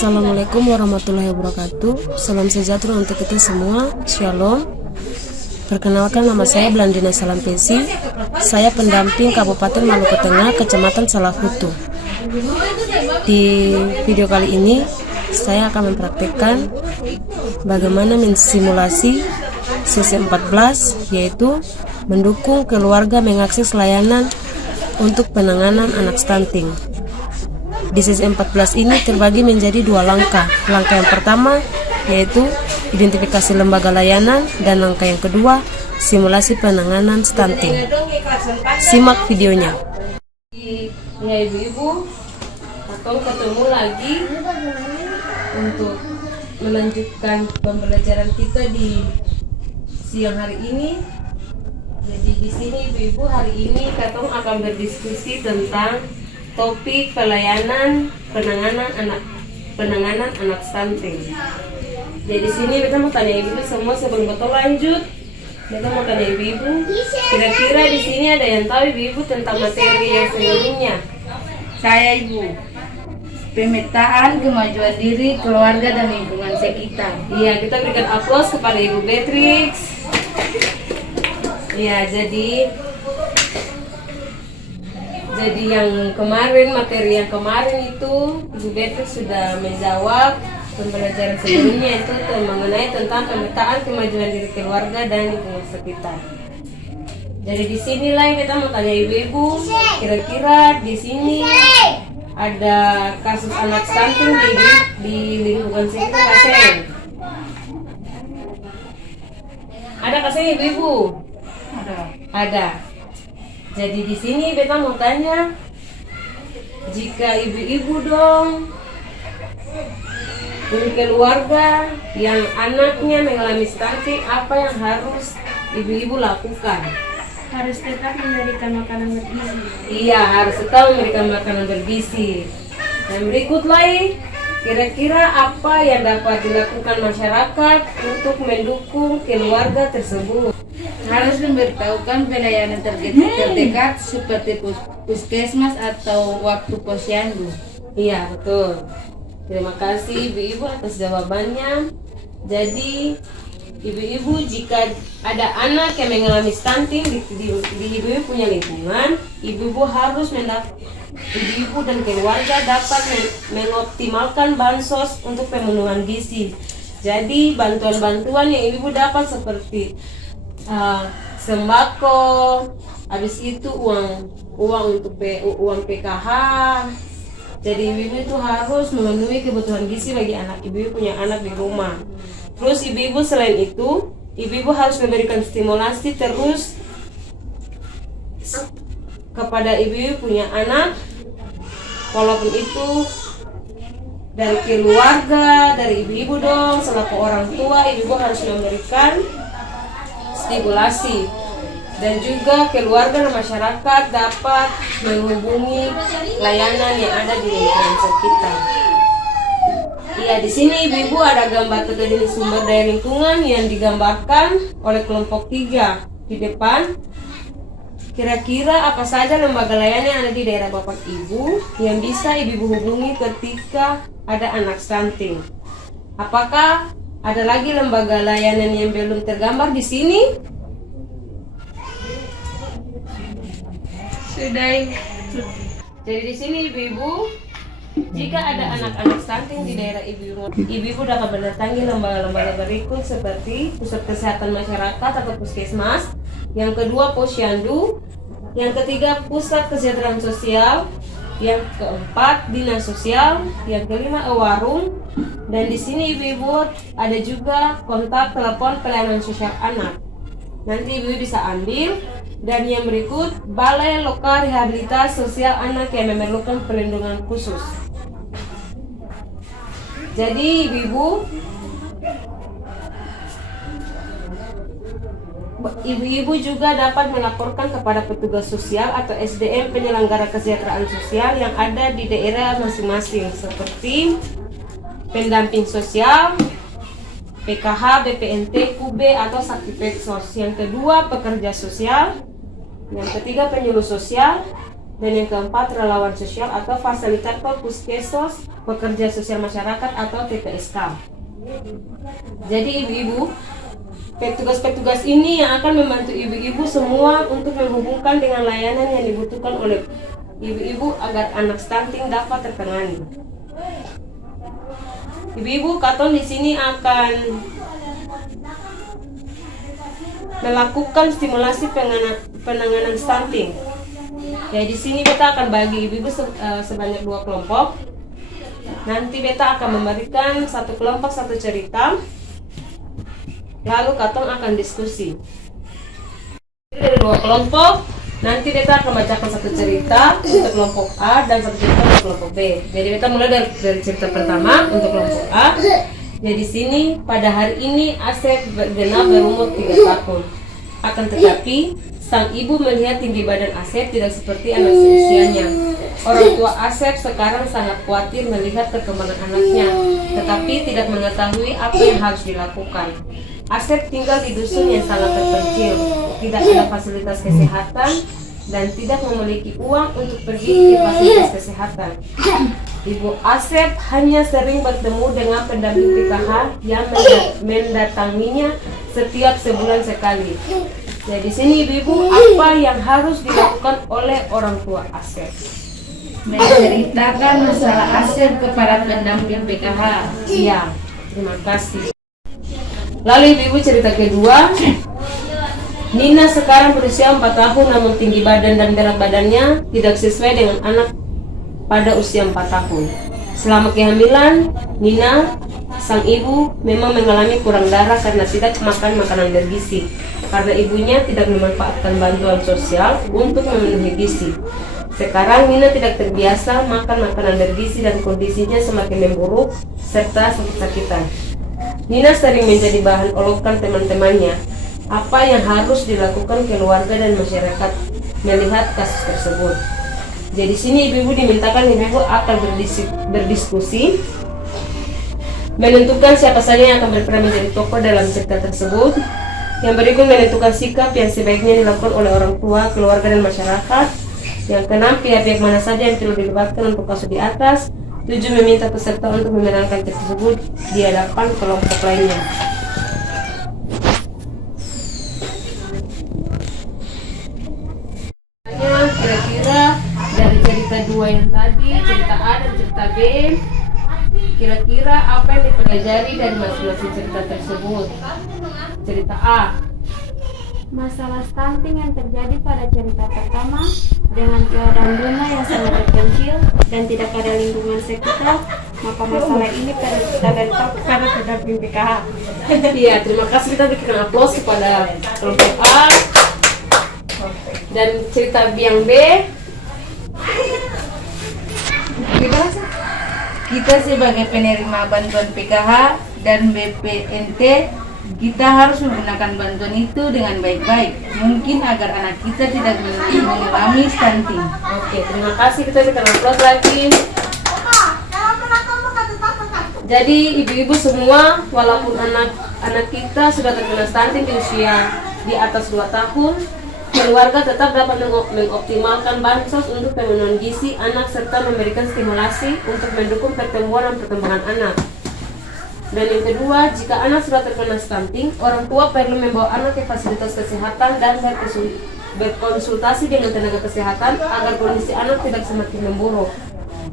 Assalamualaikum warahmatullahi wabarakatuh. Salam sejahtera untuk kita semua. Shalom. Perkenalkan, nama saya Blandina Salampesi. Saya pendamping Kabupaten Maluku Tengah, Kecamatan Salahutu. Di video kali ini saya akan mempraktekkan bagaimana mensimulasi CC14, yaitu mendukung keluarga mengakses layanan untuk penanganan anak stunting. Di CC14 ini terbagi menjadi dua langkah. Langkah yang pertama yaitu identifikasi lembaga layanan, dan langkah yang kedua simulasi penanganan stunting. Simak videonya. Ya ibu-ibu, atau ketemu lagi untuk melanjutkan pembelajaran kita di siang hari ini. Jadi di sini ibu-ibu, hari ini Katong akan berdiskusi tentang topik penanganan anak stunting. Jadi di sini kita mau tanya ibu semua sebelum kita lanjut. Kita mau tanya ibu, kira-kira di sini ada yang tahu ibu tentang materi yang sebelumnya? Saya ibu, pemetaan kemajuan diri keluarga dan lingkungan sekitar. Iya, kita berikan aplaus kepada Ibu Beatrix. Iya, jadi yang kemarin, materi yang kemarin itu Ibu Beatrix sudah menjawab pembelajaran sebelumnya, itu mengenai tentang pemetaan kemajuan diri keluarga dan lingkungan sekitar. Jadi di sinilah kita mau tanya ibu-ibu, kira-kira di sini ada kasus anak stunting di lingkungan sekitar kasih? Ada kasih ibu-ibu? Ada. Jadi di sini beta mau tanya, jika ibu-ibu dong dari keluarga yang anaknya mengalami stunting, apa yang harus ibu-ibu lakukan? Harus tetap memberikan makanan bergizi. Iya, harus tetap memberikan makanan bergizi. Dan berikut lagi, kira-kira apa yang dapat dilakukan masyarakat untuk mendukung keluarga tersebut? Harus memberitahukan pelayanan terdekat seperti puskesmas atau waktu posyandu. Iya, betul. Terima kasih ibu-ibu atas jawabannya. Jadi ibu-ibu, jika ada anak yang mengalami stunting di ibu-ibu punya lingkungan, ibu-ibu harus ibu-ibu dan keluarga dapat mengoptimalkan bansos untuk pemenuhan gizi. Jadi bantuan-bantuan yang ibu-ibu dapat seperti sembako, habis itu uang untuk uang PKH. Jadi ibu-ibu itu harus memenuhi kebutuhan gizi bagi anak ibu-ibu punya anak di rumah. Terus ibu-ibu selain itu, ibu-ibu harus memberikan stimulasi terus kepada ibu-ibu punya anak, walaupun itu dari keluarga, dari ibu-ibu dong, selaku orang tua, ibu-ibu harus memberikan stimulasi. Dan juga keluarga dan masyarakat dapat menghubungi layanan yang ada di lingkungan sekitar. Iya, di sini ibu-ibu ada gambar peta jenis sumber daya lingkungan yang digambarkan oleh kelompok 3 di depan. Kira-kira apa saja lembaga layanan yang ada di daerah Bapak Ibu yang bisa ibu-ibu hubungi ketika ada anak stunting? Apakah ada lagi lembaga layanan yang belum tergambar di sini? Sudah. Jadi di sini ibu-ibu, jika ada anak-anak stunting di daerah ibu-ibu dapat mendatangi lembaga-lembaga berikut seperti Pusat Kesehatan Masyarakat atau Puskesmas, yang kedua Posyandu, yang ketiga Pusat Kesejahteraan Sosial, yang keempat Dinas Sosial, yang kelima Warung, dan di sini ibu-ibu ada juga kontak telepon pelayanan sosial anak. Nanti ibu bisa ambil. Dan yang berikut, Balai Lokal Rehabilitasi Sosial Anak yang memerlukan perlindungan khusus. Jadi ibu-ibu juga dapat melaporkan kepada petugas sosial atau SDM penyelenggara kesejahteraan sosial yang ada di daerah masing-masing, seperti pendamping sosial, PKH, BPNT, QB atau Sakti Peksos. Yang kedua, pekerja sosial. Yang ketiga, penyuluh sosial. Dan yang keempat, relawan sosial atau fasilitator puskesmas, pekerja sosial masyarakat atau PPSK. Jadi ibu-ibu, petugas-petugas ini yang akan membantu ibu-ibu semua untuk menghubungkan dengan layanan yang dibutuhkan oleh ibu-ibu agar anak stunting dapat tertangani. Ibu-ibu, Katon di sini akan melakukan stimulasi penanganan stunting. Ya, di sini beta akan bagi ibu-ibu sebanyak 2 kelompok. Nanti beta akan memberikan satu kelompok satu cerita. Lalu Katon akan diskusi. Dari 2 kelompok, nanti beta akan bacakan satu cerita untuk kelompok A dan satu cerita untuk kelompok B. Jadi beta mulai dari cerita pertama untuk kelompok A. Jadi sini pada hari ini Asep genap berumur 3 tahun. Akan tetapi sang ibu melihat tinggi badan Asep tidak seperti anak seusianya. Orang tua Asep sekarang sangat khawatir melihat perkembangan anaknya, tetapi tidak mengetahui apa yang harus dilakukan. Asep tinggal di dusun yang sangat terpencil, tidak ada fasilitas kesehatan, dan tidak memiliki uang untuk pergi ke fasilitas kesehatan. Ibu Asep hanya sering bertemu dengan pendamping PKH yang mendatanginya setiap sebulan sekali. Jadi sini ibu-ibu, apa yang harus dilakukan oleh orang tua Asep? Menceritakan masalah Asep kepada pendamping PKH. Iya, terima kasih. Lalu ibu-ibu cerita kedua, Nina sekarang berusia 4 tahun namun tinggi badan dan berat badannya tidak sesuai dengan anak pada usia 4 tahun. Selama kehamilan, Nina, sang ibu, memang mengalami kurang darah karena tidak makan makanan bergizi. Karena ibunya tidak memanfaatkan bantuan sosial untuk memenuhi gizi. Sekarang Nina tidak terbiasa makan makanan bergizi dan kondisinya semakin memburuk serta sakit-sakitan. Nina sering menjadi bahan olokan teman-temannya. Apa yang harus dilakukan keluarga dan masyarakat melihat kasus tersebut? Jadi sini ibu-ibu dimintakan ibu-ibu akan berdiskusi, menentukan siapa saja yang akan berperan menjadi tokoh dalam cerita tersebut. Yang berikut menentukan sikap yang sebaiknya dilakukan oleh orang tua, keluarga, dan masyarakat. Yang keenam, pihak-pihak mana saja yang perlu dilibatkan untuk kasus di atas. 7, meminta peserta untuk menerangkan tersebut di hadapan kelompok lainnya. Kira-kira dari cerita 2 yang tadi, cerita A dan cerita B, kira-kira apa yang dipelajari dari masing-masing cerita tersebut? Cerita A, Masalah stunting yang terjadi pada cerita pertama dengan keadaan rumah yang sangat terpencil dan tidak ada lingkungan sekitar, maka masalah ini perlu kita bentuk pada pendamping PKH. Iya, terima kasih, kita berikan aplaus kepada kelompok A. Dan cerita yang B, Kita sebagai penerima bantuan PKH dan BPNT, kita harus menggunakan bantuan itu dengan baik-baik, mungkin agar anak kita tidak mengalami stunting. Oke, terima kasih, kita berikan aplaus lagi. Jadi ibu-ibu semua, walaupun anak kita sudah terkena stunting di usia di atas 2 tahun, keluarga tetap dapat mengoptimalkan bansos untuk pemenuhan gizi anak serta memberikan stimulasi untuk mendukung pertumbuhan dan perkembangan anak. Dan yang kedua, jika anak sudah terkena stunting, orang tua perlu membawa anak ke fasilitas kesehatan dan berkonsultasi dengan tenaga kesehatan agar kondisi anak tidak semakin memburuk.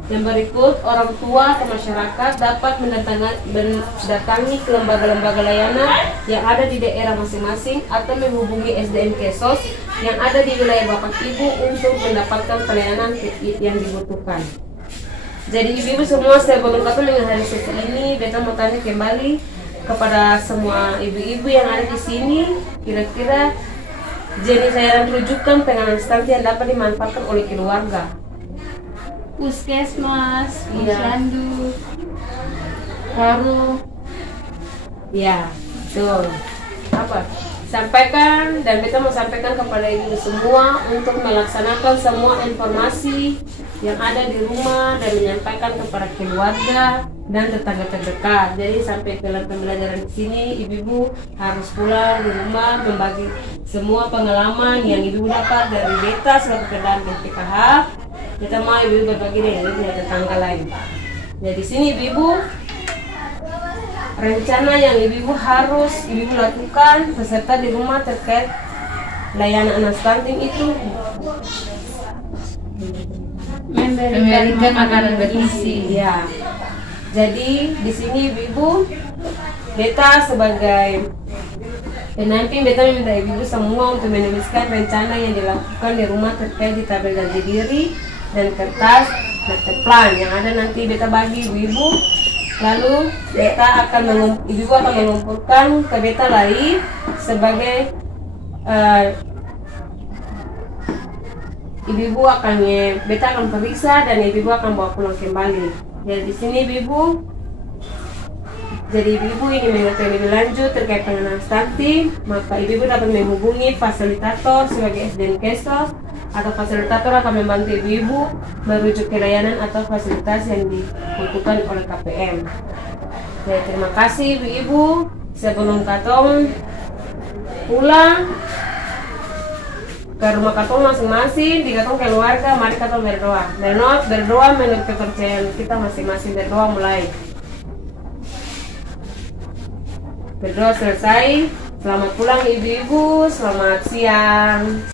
Yang berikut, orang tua atau masyarakat dapat mendatangi ke lembaga-lembaga layanan yang ada di daerah masing-masing atau menghubungi SDM Kesos yang ada di wilayah Bapak Ibu untuk mendapatkan pelayanan yang dibutuhkan. Jadi ibu-ibu semua, sebelum kita mengakhiri sesi ini, beta mau tanya kembali kepada semua ibu-ibu yang ada di sini, kira-kira jenis layanan rujukan penanganan stunting yang dapat dimanfaatkan oleh keluarga. Puskesmas, Iya. posyandu, Baru Ya, betul. Apa? Sampaikan, dan kita mau sampaikan kepada ibu semua untuk melaksanakan semua informasi yang ada di rumah dan menyampaikan kepada keluarga dan tetangga terdekat. Jadi sampai ke pembelajaran di sini, ibu-ibu harus pulang di rumah membagi semua pengalaman yang ibu dapat dari beta selaku pendamping PKH Kita mau ibu berbagi dengan punya tetangga lain. Jadi sini ibu rencana yang ibu harus ibu lakukan beserta di rumah terkait layanan anak stunting itu Memberikan makanan bergizi. ya. Jadi di sini ibu beta sebagai pendamping beta meminta ibu semua untuk menuliskan rencana yang dilakukan di rumah terkait di tabel janji diri dan kertas master plan yang ada nanti beta bagi ibu. Lalu beta akan ibu akan mengumpulkan ke beta lagi sebagai ibu akan beta akan periksa dan ibu akan bawa pulang kembali. Jadi di sini ibu ini mengetahui lebih lanjut terkait pengenalan stunting, maka ibu dapat menghubungi fasilitator sebagai SDM Kesos atau fasilitator akan membantu ibu merujuk ke layanan atau fasilitas yang dibutuhkan oleh KPM. Jadi terima kasih ibu. Sebelum katong pulang ke rumah katong masing-masing, di katong keluarga, mari katong berdoa. Berdoa menurut kepercayaan kita masing-masing. Berdoa mulai. Berdoa selesai. Selamat pulang ibu-ibu, selamat siang.